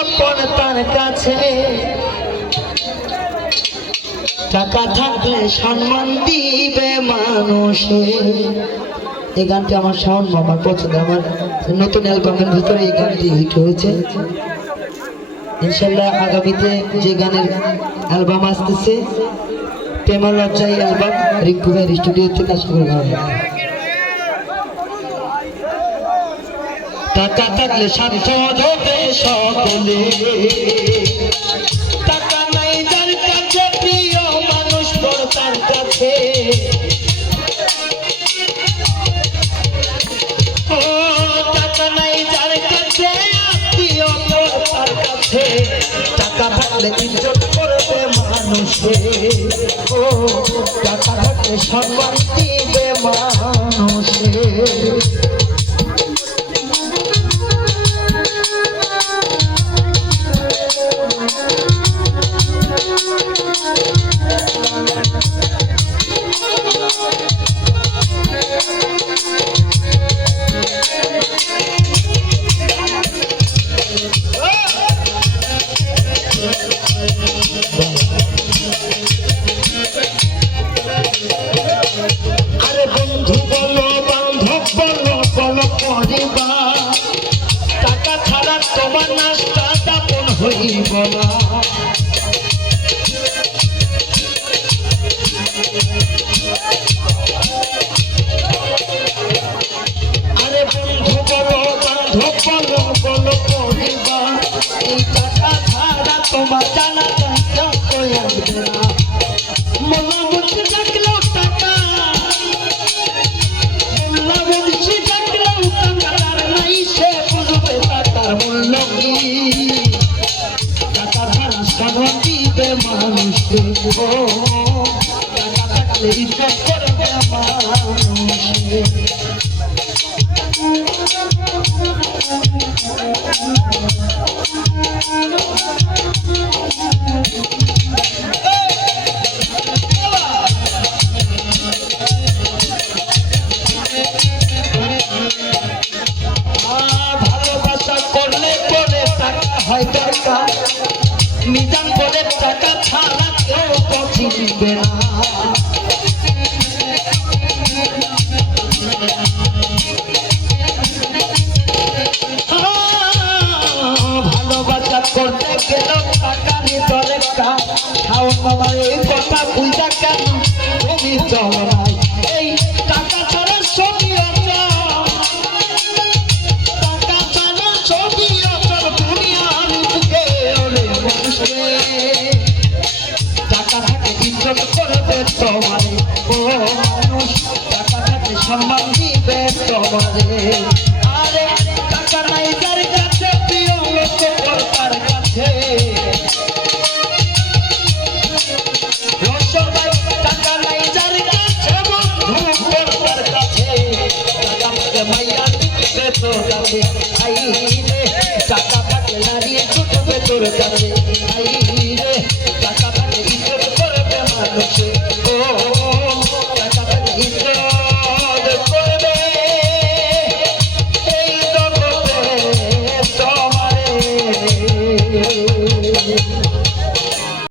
আপন তার কাছে টাকা থাকলে সম্মান দিবে মানুষে। এই গানটি আমার শাওন মামার পছন্দ, আমার নতুন অ্যালবামের ভিতরে এই গানটি হিট হয়েছে। ইনশাল্লাহ আগামীতে যে গানের অ্যালবাম আসতেছে প্রেম লজ্জাই অ্যালবাম রিঙ্কু ভাইয়ের স্টুডিও থেকে আশা করি ভালো। টাকা থাকলে স্বার্থ ধরে সকলে, টাকা নাই যার কাছে প্রিয় মানুষ পর তার কাছে। ও টাকা নাই যার কাছে আত্মীয় পর তার কাছে, টাকা থাকলে ইজ্জত করবে মানুষে। ও টাকা থাকলে সম্মান দিবে মানুষে। আরে বন্ধু বলো বান্ধব বলো বলো পরিবার, টাকা ছাড়া তোমার নাস্তা দাপন হইব না। আরে বন্ধু বলো বান্ধব বলো বলো পরিবার, এই টাকা ছাড়া তোমার জানা যায় আসবে না। মোল্লা মুর্শিদ ডাকলেও টাকা, মোল্লা মুর্শিদ ডাকলেও টাকা, তার নাই সে বুঝবে টাকার মূল্য কি। টাকা ছাড়া সম্মান দিবে মানুষকে, ও টাকা থাকলে ইজ্জত করবে মানুষকে। ভালোবাসা করলে পরে টাকা হয় দরকার, মিজান বলে টাকা ছাড়া কেউ তো চিনবে না। ভালোবাসা করতে গেলেও টাকারই দরকার। শাওন মামার এই কথা বুঝা কেন তুমি চলো না, এই টাকা ছাড়া ছবি টাকা ছাড়া ছবি দুনিয়ার বুকে ওরে মানুষে। টাকা থাকে ইজ্জত করবে তোমারে, ও মানুষ টাকা থাকে সম্মান দিবে তোমারে। আরে টাকা নাই যার কাছে প্রিয় লোক তার কাছে, টাকা নাই যার কাছে বন্ধু তার কাছে, টাকা থাকে মাইয়া দিবে তোর কাছে। টাকা থাকলে নারী ছুটবে তোর কাছে।